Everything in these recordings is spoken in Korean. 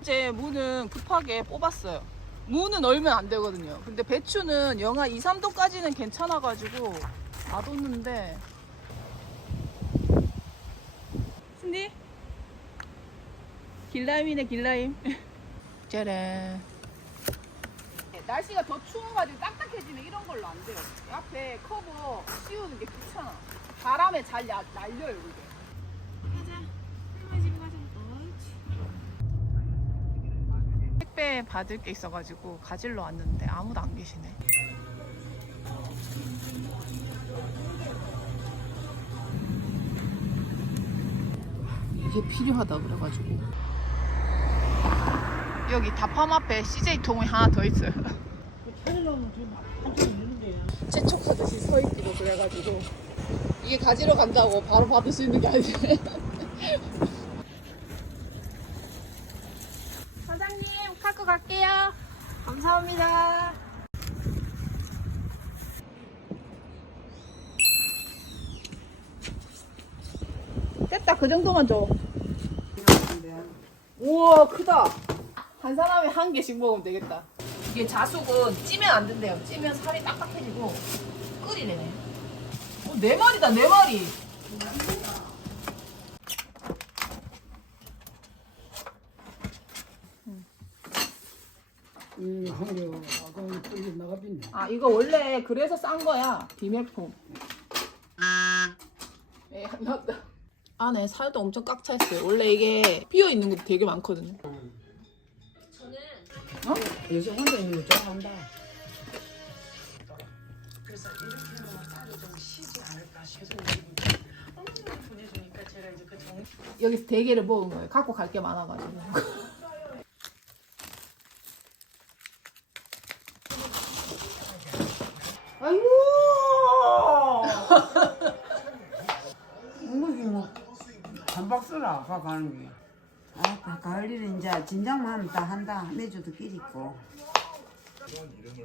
이제 무는 급하게 뽑았어요. 무는 얼면 안 되거든요. 근데 배추는 영하 2, 3도까지는 괜찮아가지고 놔뒀는데. 신디? 길라임이네, 길라임. 짜란. 날씨가 더 추워가지고 딱딱해지면 이런 걸로 안 돼요. 앞에 커버 씌우는 게 귀찮아. 바람에 잘 날려요, 이게. 가자. 할머니 집에 가자. 택배 받을 게 있어가지고 가지러 왔는데 아무도 안 계시네. 이게 필요하다 그래가지고. 여기 다팜 앞에 CJ 통이 하나 더 있어요. 찾으려면 지금 한참 있는데. 채촉하듯이 서 있기도 그래가지고 이게 가지러 간다고 바로 받을 수 있는 게 아니지. 사장님 갖고 갈게요. 감사합니다. 됐다. 그 정도만 줘. 우와 크다. 한 사람에 한 개씩 먹으면 되겠다. 이게 자숙은 찌면 안 된대요. 찌면 살이 딱딱해지고 끓이래네. 네 마리다, 네 마리. 한개 아까 끓이 나가빈네. 아 이거 원래 그래서 싼 거야. 비매품. 예, 나왔다. 안에 살도 엄청 꽉 차 있어요. 원래 이게 비어 있는 것도 되게 많거든요. 어? 요새 혼자 있는 거 좋아한다. 그래서 이렇게 하면 딸이 좀 쉬지 않을까 싶어서 어머님이 보내주니까 제가 이제 그 정. 여기서 대게를 먹은 거예요. 갖고 갈 게 많아가지고. 아이고. 이거지 뭐. 한박 쓰라 아까 가는 게. 아, 가을 일은 이제 진작만 하면 다 한다. 매주도 길 있고.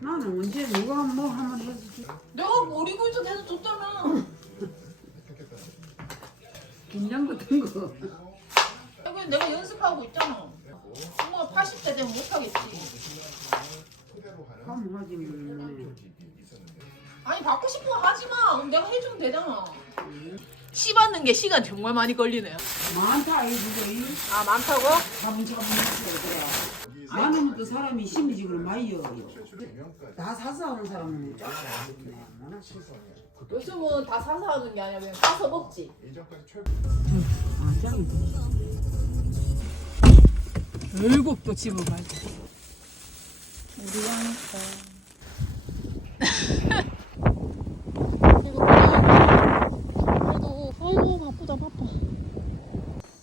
나는 언제 누가 뭐 하면 해주지. 내가 오리구이도 대서 줬잖아. 긴장 같은 거. 이거 내가 연습하고 있잖아. 엄마가 80대 되면 못하겠지. 하면 하지 뭐. 아니 받고 싶으면 하지 마. 그럼 내가 해주면 되잖아. 씨 받는 게 시간 정말 많이 걸리네요. 많다 이거. 아 많다고? 차분차분 했어 그래. 많으면 또 사람이 심리적으로 많이 여요. 다 사서 하는 사람은 쫙 좋아하겠네. 요즘은 다 사서 하는 게 아니라 그냥 사서 먹지. 아, 짱이. 결국 또 집을 가지. 우리 양파. 그래도 아이고 바쁘다 바빠.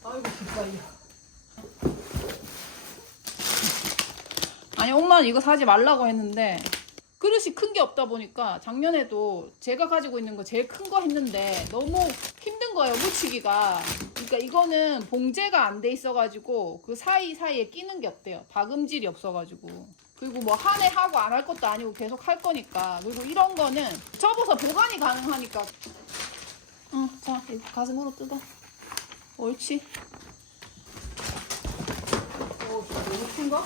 아이고 기빨려. 아니 엄마는 이거 사지 말라고 했는데 그릇이 큰 게 없다 보니까 작년에도 제가 가지고 있는 거 제일 큰 거 했는데 너무 힘든 거예요 묻히기가. 그러니까 이거는 봉제가 안 돼 있어가지고 그 사이사이에 끼는 게 없대요. 박음질이 없어가지고. 그리고 뭐 한 해 하고 안 할 것도 아니고 계속 할 거니까. 그리고 이런 거는 접어서 보관이 가능하니까. 자 이거 가슴으로 뜯어. 옳지. 너무 큰가?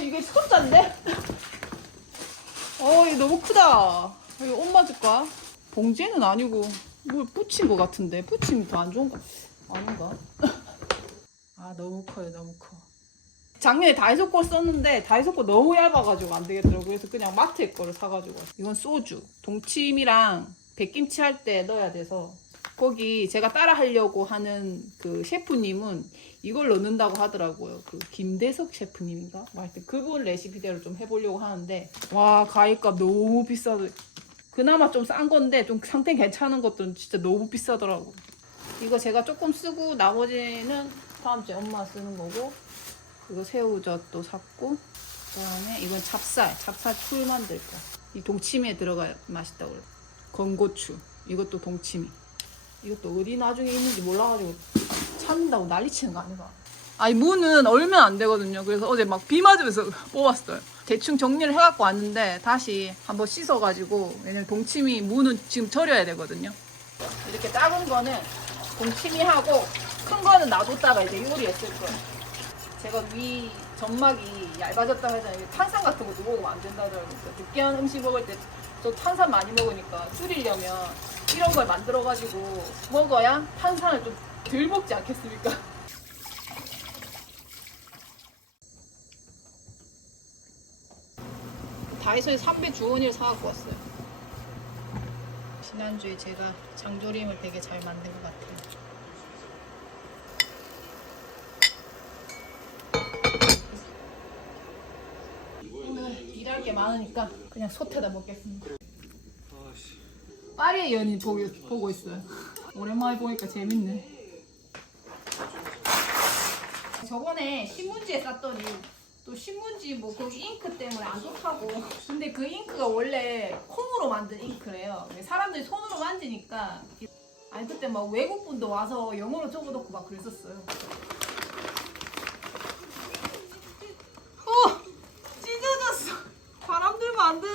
이게 수갑자인데? 이거 너무 크다. 이거 엄마 줄까? 봉지는 아니고 뭘 붙인 것 같은데. 붙이면 더 안 좋은가? 아닌가? 아 너무 커요. 너무 커. 작년에 다이소 걸 썼는데 다이소 거 너무 얇아가지고 안 되겠더라고. 그래서 그냥 마트에 거를 사가지고. 이건 소주. 동치미랑 백김치 할 때 넣어야 돼서. 거기 제가 따라 하려고 하는 그 셰프님은 이걸 넣는다고 하더라고요. 그 김대석 셰프님인가? 하여튼 그분 레시피대로 좀 해보려고 하는데 와 가위값 너무 비싸더. 그나마 좀 싼 건데 좀 상태 괜찮은 것들은 진짜 너무 비싸더라고. 이거 제가 조금 쓰고 나머지는 다음 주에 엄마 쓰는 거고. 이거 새우젓도 샀고 그다음에 이건 찹쌀 풀 만들 거. 이 동치미에 들어가야 맛있다고 그래. 건고추 이것도 동치미. 이것도 어디 나중에 있는지 몰라가지고 찾는다고 난리치는 거 아니가. 아니 무는 얼면 안 되거든요. 그래서 어제 막 비 맞으면서 뽑았어요. 대충 정리를 해갖고 왔는데 다시 한번 씻어가지고. 왜냐면 동치미 무는 지금 절여야 되거든요. 이렇게 작은 거는 동치미하고 큰 거는 놔뒀다가 이제 요리했을 거예요. 제가 위 점막이 얇아졌다 하잖아요. 탄산 같은 것도 먹으면 안 된다 하더라고요. 그러니까 느끼한 음식 먹을 때 저 탄산 많이 먹으니까 줄이려면 이런 걸 만들어가지고 먹어야 탄산을 좀 덜 먹지 않겠습니까? 다이소에 3배 주원이를 사갖고 왔어요. 지난주에 제가 장조림을 되게 잘 만든 것 같아요. 오늘 일할 게 많으니까 그냥 솥에다 먹겠습니다. 파리의 연인 보고 있어요. 오랜만에 보니까 재밌네. 저번에 신문지에 쌌더니 또 신문지 뭐 거기 잉크 때문에 안 좋다고. 근데 그 잉크가 원래 콩으로 만든 잉크래요. 사람들이 손으로 만지니까. 아니 그때 막 외국 분도 와서 영어로 적어놓고 막 그랬었어요. 찢어졌어. 바람 들면 안 돼.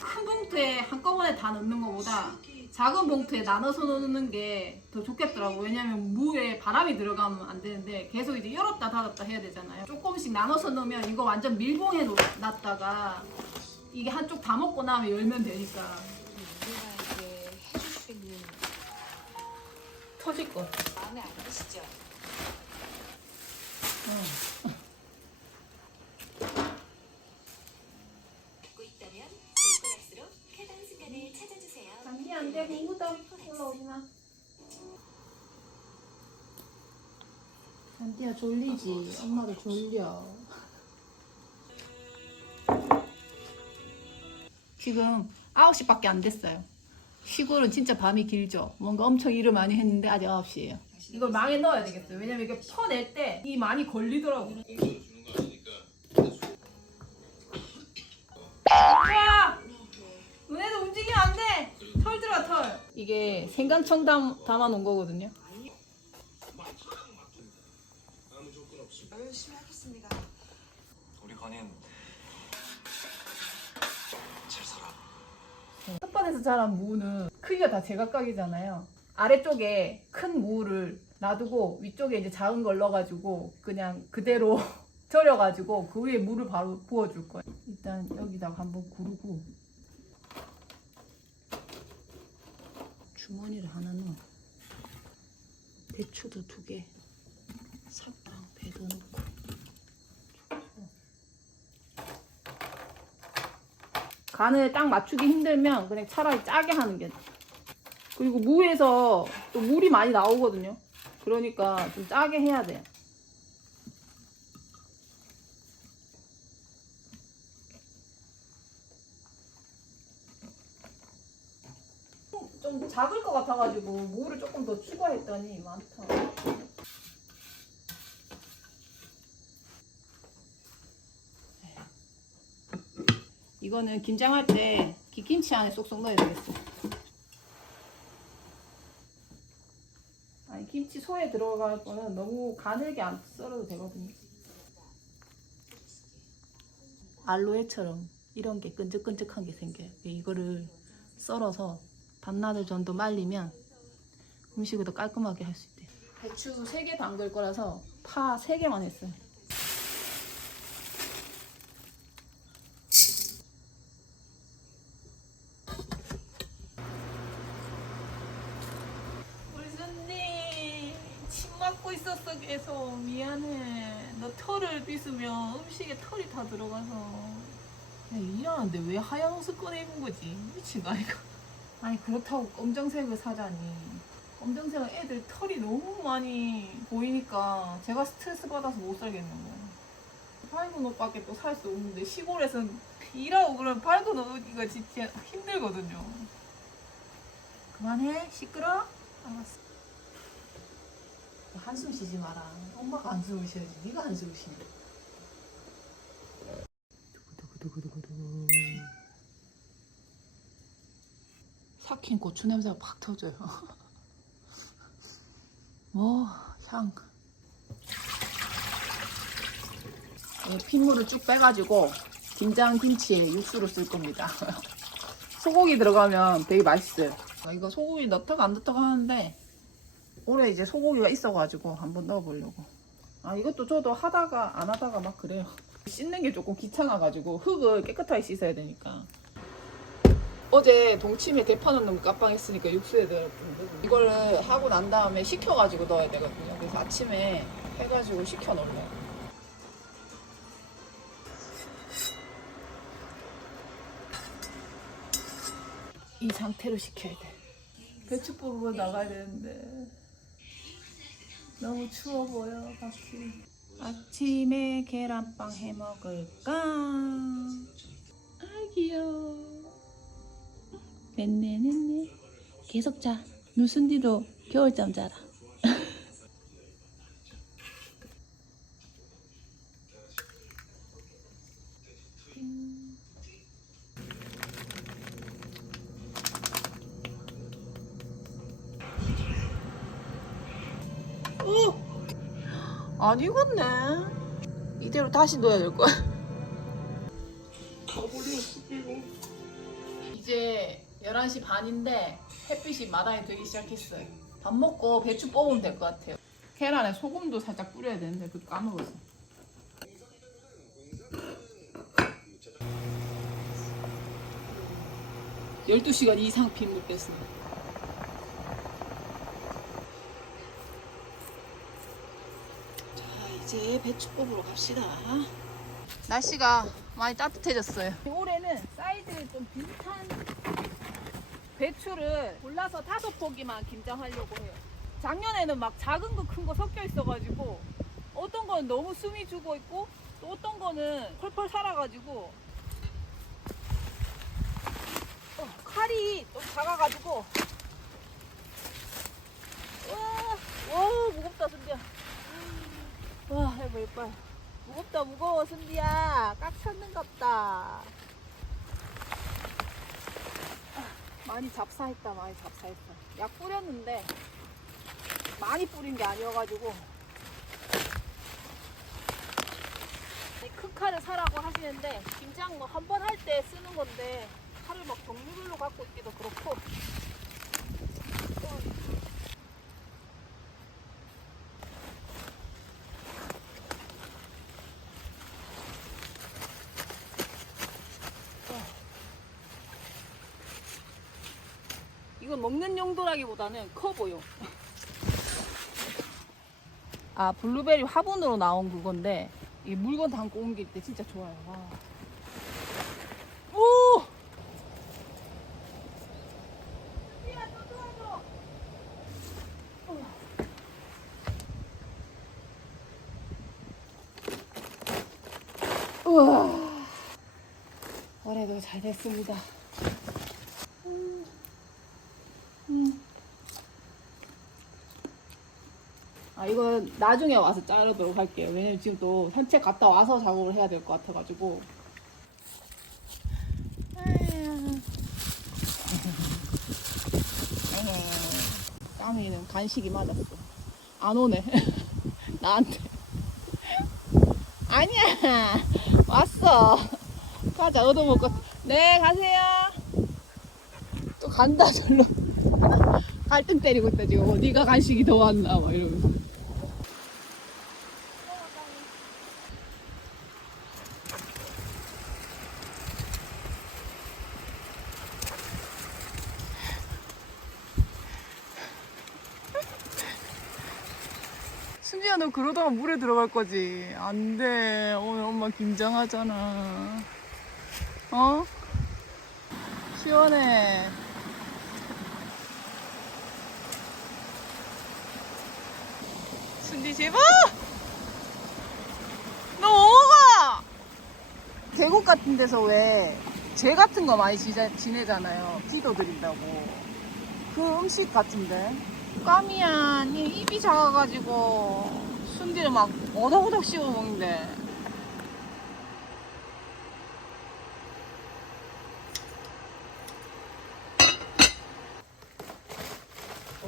큰 봉투에 한꺼번에 다 넣는 것보다 작은 봉투에 나눠서 넣는 게 더 좋겠더라고. 왜냐면 무에 바람이 들어가면 안 되는데 계속 이제 열었다 닫았다 해야 되잖아요. 조금씩 나눠서 넣으면 이거 완전 밀봉해 놨다가 이게 한쪽 다 먹고 나면 열면 되니까. 누나에게 해줄 수 있는 터질 것 같아. 마음에 안 드시죠? 듣고 있다면 손가락으로 해당 순간을 찾아주세요. 감기 안 되고 후덕 올라오지 마. 단띠야 졸리지? 엄마도 졸려. 지금 9시밖에 안 됐어요. 시골은 진짜 밤이 길죠. 뭔가 엄청 일을 많이 했는데 아직 9시예요. 이걸 망에 넣어야 되겠어요. 왜냐면 이게 퍼낼 때 이 많이 걸리더라고. 와! 은혜도 움직이면 안 돼! 털 들어가 털! 이게 생강청 담아놓은 거거든요. 열심히 하겠습니다. 우리 건인 잘 살아. 텃밭에서 자란 무는 크기가 다 제각각이잖아요. 아래쪽에 큰 무를 놔두고 위쪽에 이제 작은 걸 넣어가지고 그냥 그대로 절여가지고 그 위에 물을 바로 부어줄 거예요. 일단 여기다가 한번 구르고 주머니를 하나 넣어. 대추도 2개, 사탕 배도 넣고. 간을 딱 맞추기 힘들면 그냥 차라리 짜게 하는 게 나아요. 그리고 무에서 또 물이 많이 나오거든요. 그러니까 좀 짜게 해야 돼요. 좀 작을 것 같아가지고 무를 조금 더 추가했더니 많다. 이거는 김장할 때 김치 안에 쏙쏙 넣어야 되겠어. 아니 김치 소에 들어갈 거는 너무 가늘게 안 썰어도 되거든요. 알로에처럼 이런 게 끈적끈적한 게 생겨요. 이거를 썰어서 밤낮을 정도 말리면 음식을 더 깔끔하게 할 수 있대요. 배추 3개 담글 거라서 파 3개만 했어요. 우리 순니 침 맞고 있었어 계속. 미안해. 너 털을 빗으면 음식에 털이 다 들어가서. 일하는데 왜 하얀 옷을 꺼내 입은 거지? 미친 거 아이가? 아니 그렇다고 검정색을 사자니. 검정색은 애들 털이 너무 많이 보이니까 제가 스트레스 받아서 못 살겠는 거예요. 밝은 옷밖에 또 살 수 없는데 시골에선 일하고 그러면 밝은 옷 입기가 진짜 힘들거든요. 그만해. 시끄러? 알았어. 한숨 쉬지 마라. 엄마가 한숨을 쉬어야지. 네가 한숨을 쉬네. 삭힌 고추 냄새가 팍 터져요. 향. 핏물을 쭉 빼가지고 김장 김치에 육수로 쓸 겁니다. 소고기 들어가면 되게 맛있어요. 이거 소고기 넣다가 안 넣다가 하는데 올해 이제 소고기가 있어가지고 한번 넣어보려고. 아 이것도 저도 하다가 안 하다가 막 그래요. 씻는 게 조금 귀찮아가지고 흙을 깨끗하게 씻어야 되니까. 어제 동치미에 대파 넣는 거 깜빡했으니까 육수에 넣어야 되는데 이거를 하고 난 다음에 식혀가지고 넣어야 되거든요. 그래서 아침에 해가지고 식혀 놓을래요. 이 상태로 식혀야 돼. 배추 뽑으러 나가야 되는데 너무 추워 보여 밖이. 아침에 계란빵 해 먹을까? 아 귀여워. 냈네. 계속 자. 누순디도 겨울잠 자라. 안 익었네. 이대로 다시 넣어야 될 거야. 이제 11시 반인데 햇빛이 마당에 들기 시작했어요. 밥 먹고 배추 뽑으면 될 것 같아요. 계란에 소금도 살짝 뿌려야 되는데 그거 까먹었어. (12시간) 이상 빗물 뺐습니다. 이제 배추 뽑으러 갑시다. 날씨가 많이 따뜻해졌어요. 올해는 사이즈를 좀 비슷한 배추를 골라서 5포기만 김장하려고 해요. 작년에는 막 작은 거 큰 거 섞여 있어가지고 어떤 거는 너무 숨이 죽어 있고 또 어떤 거는 펄펄 살아가지고 칼이 좀 작아가지고 와 무겁다 순비야. 와 해봐 이빨 무겁다 무거워 순비야. 깍 찼는갑다. 많이 잡사했다. 약 뿌렸는데 많이 뿌린 게 아니어가지고 큰 칼을 사라고 하시는데 김장 뭐 한 번 할 때 쓰는 건데 칼을 막 종류별로 갖고 있기도 그렇고 이건 먹는 용도라기보다는 커 보여. 아 블루베리 화분으로 나온 그건데 이 물건 담고 옮길 때 진짜 좋아요. 와. 오! 우와. 올해도 잘 됐습니다. 아 이거 나중에 와서 자르도록 할게요. 왜냐면 지금 또 산책 갔다 와서 작업을 해야 될 것 같아가지고. 까미는 간식이 맞았어. 안 오네. 나한테. 아니야. 왔어. 가자 얻어먹고. 네 가세요. 또 간다 절로. 갈등 때리고 있다 지금. 네가 간식이 더 왔나 막 이러면서. 순지야 너 그러다가 물에 들어갈 거지? 안 돼. 오늘 엄마 김장하잖아. 어? 시원해. 순지 제발! 너 어가! 계곡 같은 데서 왜 재 같은 거 많이 지내잖아요. 기도 드린다고. 그 음식 같은데. 까미야, 니 입이 작아가지고 순디를 막 오덕오덕 씹어 먹는데.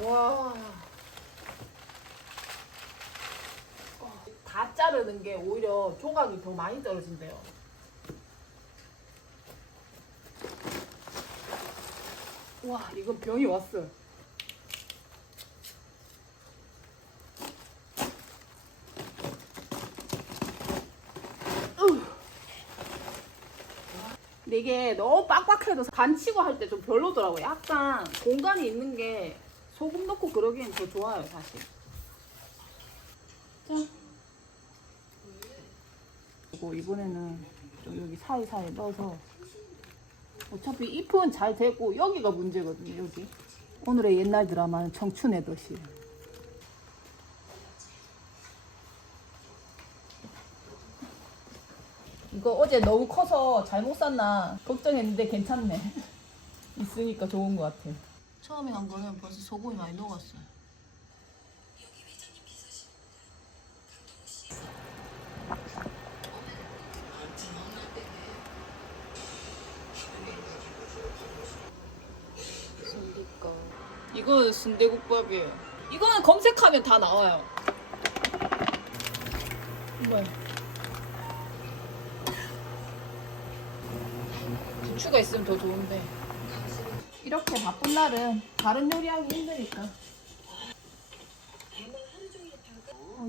와. 다 자르는 게 오히려 조각이 더 많이 떨어진대요. 와, 이거 병이 왔어. 근데 이게 너무 빡빡해도 간 치고 할 때 좀 별로더라고요. 약간 공간이 있는 게 소금 넣고 그러기엔 더 좋아요, 사실. 자. 그리고 이번에는 좀 여기 사이사이에 넣어서 어차피 잎은 잘 되고 여기가 문제거든요, 여기. 오늘의 옛날 드라마는 청춘의 도시. 이거 어제 너무 커서 잘못 샀나 걱정했는데 괜찮네. 있으니까 좋은 것 같아. 처음에 한 거는 벌써 소금이 많이 녹았어요. 이거는 순대국밥이에요. 이거는 검색하면 다 나와요. 뭐야? 부추가 있으면 더 좋은데 이렇게 바쁜 날은 다른 요리하기 힘드니까.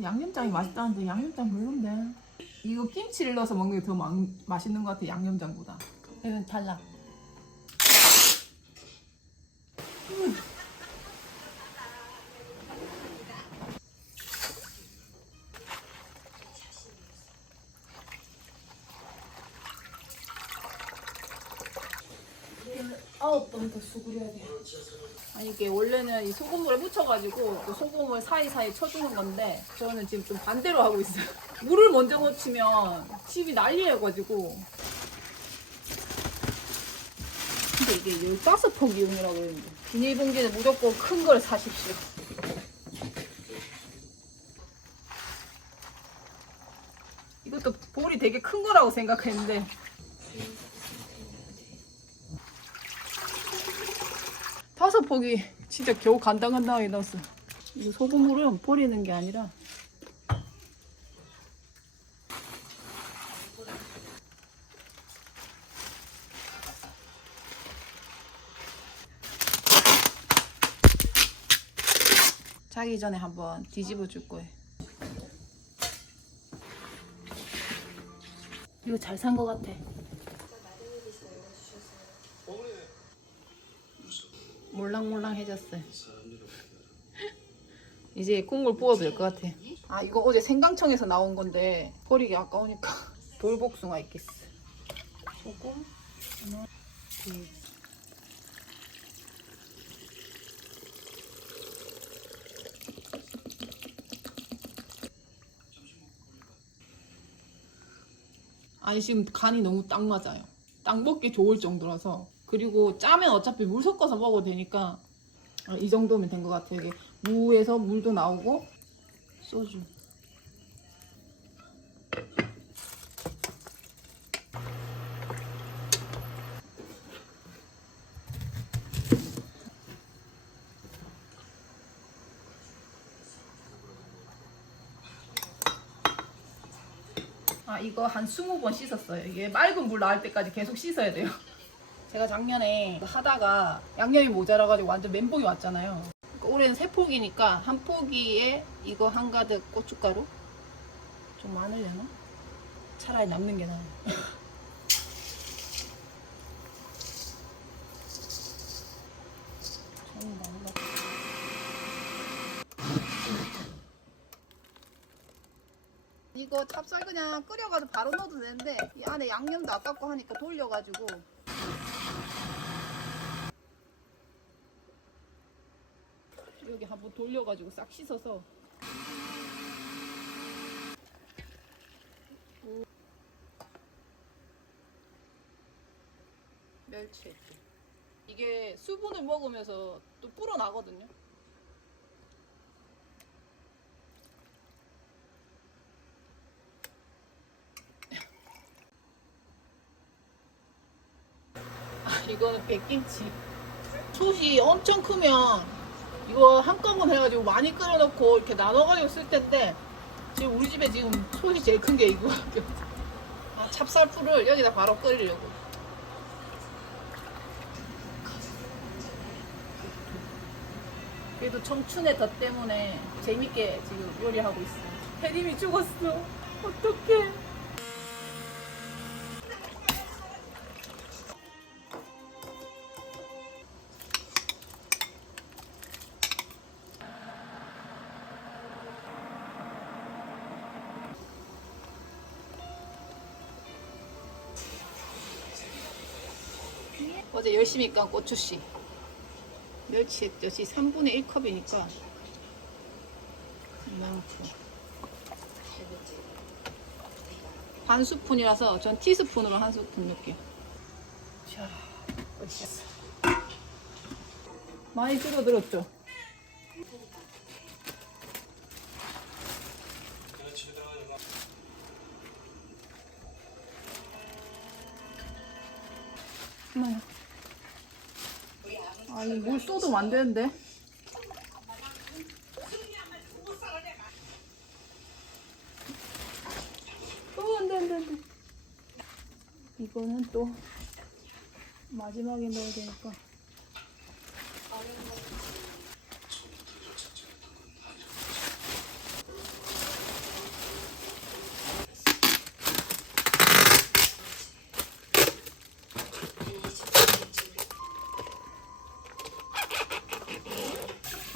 양념장이 맛있다는데 양념장 별론데. 이거 김치를 넣어서 먹는 게 더 맛있는 것 같아, 양념장보다. 이건 탈락. 아홉 번 더 수그려야 돼. 아니 이게 원래는 이 소금물에 묻혀가지고 또 소금을 사이사이 쳐주는 건데 저는 지금 좀 반대로 하고 있어요. 물을 먼저 묻히면 집이 난리여가지고. 근데 이게 15포기용이라고 했는데 비닐봉지는 무조건 큰 걸 사십시오. 이것도 볼이 되게 큰 거라고 생각했는데 다섯 포기 진짜 겨우 간당간당하게 넣었어. 이 소금물은 버리는 게 아니라 자기 전에 한번 뒤집어 줄 거예요. 이거 잘 산 거 같아. 몰랑몰랑해졌어요. 이제 국물 부어도 될 것 같아. 아 이거 어제 생강청에서 나온 건데 버리기 아까우니까 돌복숭아 있겠어. 소금 하나 둘. 아니 지금 간이 너무 딱 맞아요. 딱 먹기 좋을 정도라서. 그리고 짜면 어차피 물 섞어서 먹어도 되니까 이 정도면 된 것 같아요. 이게 무에서 물도 나오고 소주. 아 이거 한 20번 씻었어요. 이게 맑은 물 나올 때까지 계속 씻어야 돼요. 제가 작년에 하다가 양념이 모자라가지고 완전 멘붕이 왔잖아요. 그러니까 올해는 3포기니까 한 포기에 이거 한가득 고춧가루 좀 많으려나? 차라리 남는 게 나아요. 이거 찹쌀 그냥 끓여가지고 바로 넣어도 되는데 이 안에 양념도 아깝고 하니까 돌려가지고 여기 한번 돌려가지고 싹 씻어서 멸치. 이게 수분을 먹으면서 또 불어나거든요. 아 이거는 백김치. 솥이 엄청 크면 이거 한꺼번에 해가지고 많이 끓여놓고 이렇게 나눠가지고 쓸 텐데 지금 우리 집에 지금 솥이 제일 큰 게 이거밖에 없어. 아, 찹쌀풀을 여기다 바로 끓이려고. 그래도 청춘의 덧 때문에 재밌게 지금 요리하고 있어. 혜림이 죽었어. 어떡해. 어제 열심히 깐 고추씨. 멸치 3분의 1컵이니까 이만큼. 반 스푼이라서 전 티스푼으로 한 스푼 넣을게요. 자, 으쌰. 많이 줄어들었죠? 엄마야. 아, 이거 물 쏟으면 안 되는데. 안 돼, 안 돼, 안 돼. 이거는 또 마지막에 넣어야 되니까.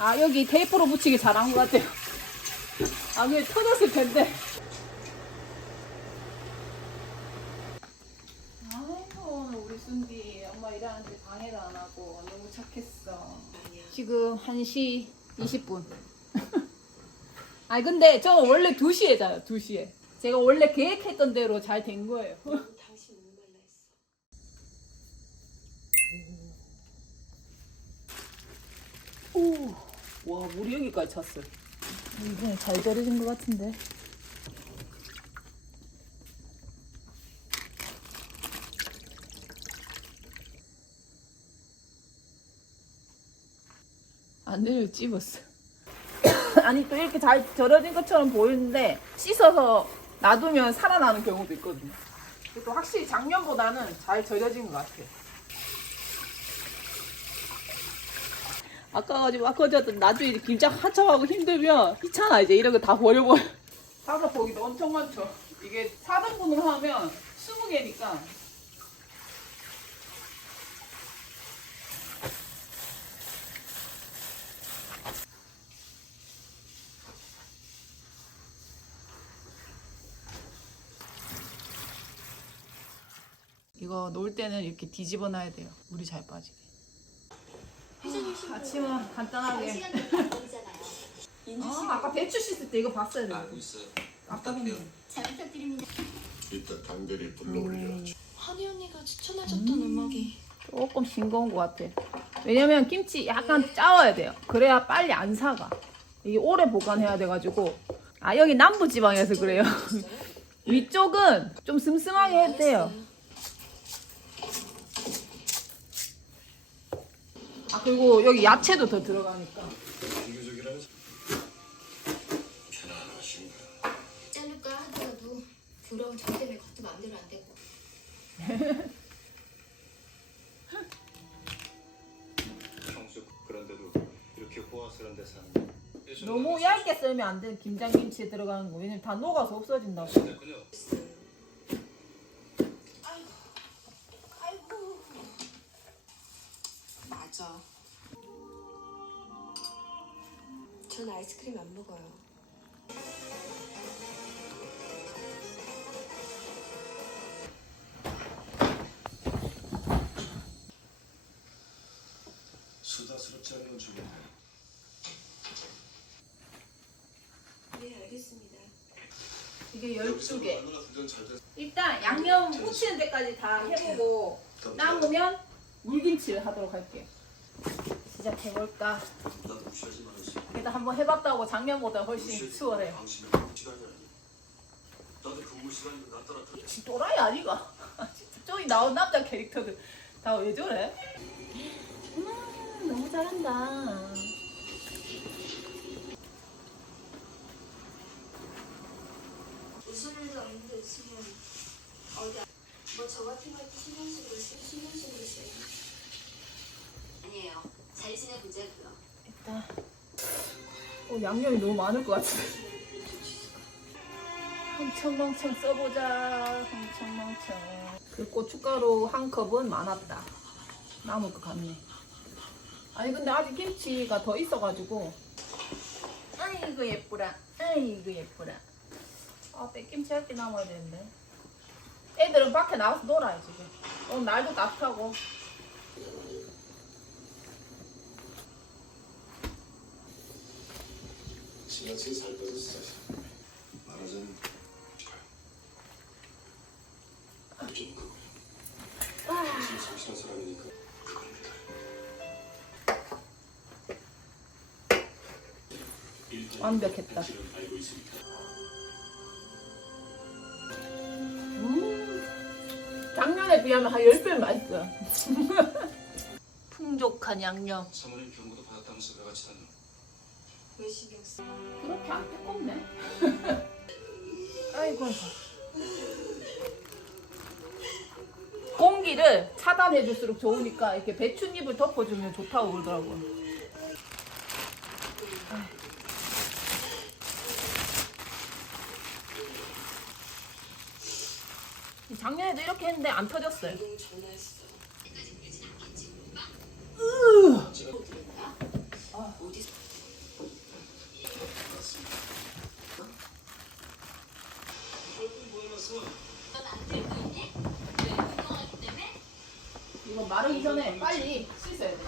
아, 여기 테이프로 붙이기 잘한 것 같아요. 아, 그게 터졌을 텐데. 아이고, 우리 순디. 엄마 일하는데 방해도 안 하고 너무 착했어. 지금 1시 20분. 아니, 근데 저는 원래 2시에 자요, 2시에. 제가 원래 계획했던 대로 잘 된 거예요. 당신 목말라 했어. 오, 와, 물이 여기까지 찼어요. 이번에 잘 절여진 것 같은데. 안 내려 찝었어. 아니, 또 이렇게 잘 절여진 것처럼 보이는데 씻어서 놔두면 살아나는 경우도 있거든요. 또 확실히 작년보다는 잘 절여진 것 같아요. 아까 전 나중에 이제 김장 한참 하고 힘들면 귀찮아 이제 이런 거 다 버려버려. 사서 고기도 엄청 많죠. 이게 4등분으로 하면 20개니까. 이거 놓을 때는 이렇게 뒤집어 놔야 돼요. 물이 잘 빠지게. 아침은 간단하게. 아까 배추 씻을 때 이거 봤어야 돼. 알고 있어요. 아까 부탁해요. 잘 부탁드립니다. 일단 당대리 불러 올려야지. 한이 언니가 추천해줬던 음악이 조금 싱거운 것 같아. 왜냐면 김치 약간 짜워야 돼요. 그래야 빨리 안 사가. 이게 오래 보관해야 돼가지고. 아, 여기 남부지방이라서 그래요. 위쪽은 좀 슴슴하게 해야 돼요. 아, 그리고 여기 야채도 더 들어가니까. 비교적이라면 편안하신가? 자를까 하다가도 부러운 저 때문에 겉도 마음대로 안 되고. 평소 그런데도 이렇게 호화스러운 데 사는 거. 너무 얇게 썰면 안 돼. 김장김치에 들어가는 거. 왜냐면 다 녹아서 없어진다고. 됐군요. 아이고. 맞아. 전 아이스크림 안 먹어요. 수다스럽지 않은 건 좋은데. 네, 알겠습니다. 이게 여기서 12개. 마누라 분장 잘 됐어. 일단 양념 묻히는 데까지 다 해보고 남으면 물김치를 하도록 할게요. 시작해볼까? 나도 무시하지 말았어. 일단 한번 해봤다고 작년보다 훨씬 수월해. 당신은 시간이 아니야. 나도 근무 시간이 나 따라 들. 또라이 아니가? 진짜 저기 나온 남자 캐릭터들 다 왜 저래? 너무 잘한다. 웃으면서 없는데 웃으면 어디 뭐저 같은 걸 신경쓰고 있어요. 아니에요. 잘 지내보자고요. 일단 양념이 너무 많을 것 같아. 흥청망청 써보자. 흥청망청. 그 고춧가루 한 컵은 많았다. 남을 것 같네. 아니 근데 아직 김치가 더 있어가지고. 아이고 예쁘라. 아이고 예쁘라. 아, 백김치 할 게 남아야 되는데. 애들은 밖에 나가서 놀아요 지금. 오늘 날도 따뜻하고. 지나치게 잘 빼서 사실 말하자면 좀 그거요. 당신이 성실한 사람이니까 그겁니다. 완벽했다. 당신은 알고 있습니다. 작년에 비하면 한 10배 맛있어. 풍족한 양념. 사모님 경고도 받았다면서 왜 같이 다녀? 왜 신경 써? 그렇게 안 두껍네. 아이고. 공기를 차단해줄수록 좋으니까 이렇게 배춧잎을 덮어주면 좋다고 그러더라고요. 작년에도 이렇게 했는데 안 터졌어요. 너무 전화했어. 어디서? 이거 마르기 전에 빨리 씻어야 돼.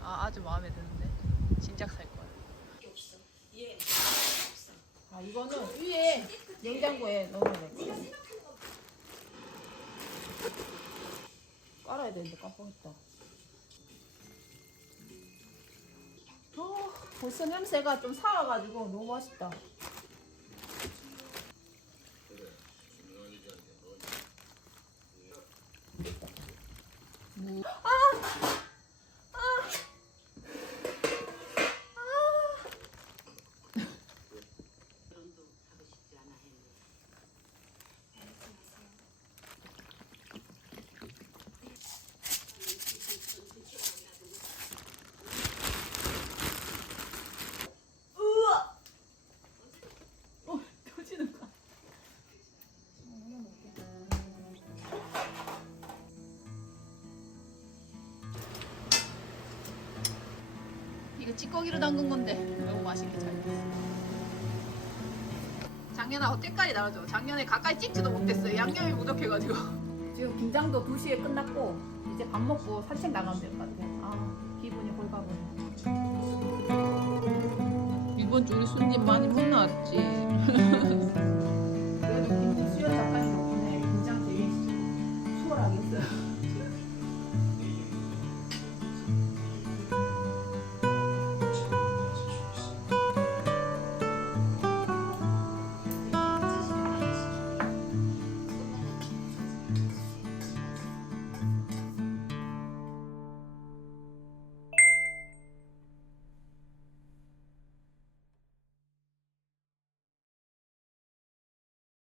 아주 마음에 드는데 진작 살 거야. 없어. 얘 없어. 이거는 위에 냉장고에 넣어야 돼. 깔아야 되는데 깜빡했다. 벌써 냄새가 좀 살아가지고 너무 맛있다. 터지는 거. 이거 찌꺼기로 담근 건데 너무 맛있게 잘 됐어. 작년에 어때까지 나왔죠? 작년에 가까이 찍지도 못했어요. 양념이 부족해가지고. 지금 김장도 2시에 끝났고 이제 밥 먹고 산책 나가면 될 것 같아요. 아 기분이 홀가분해. 이번 주 우리 손님 많이 못 나왔지.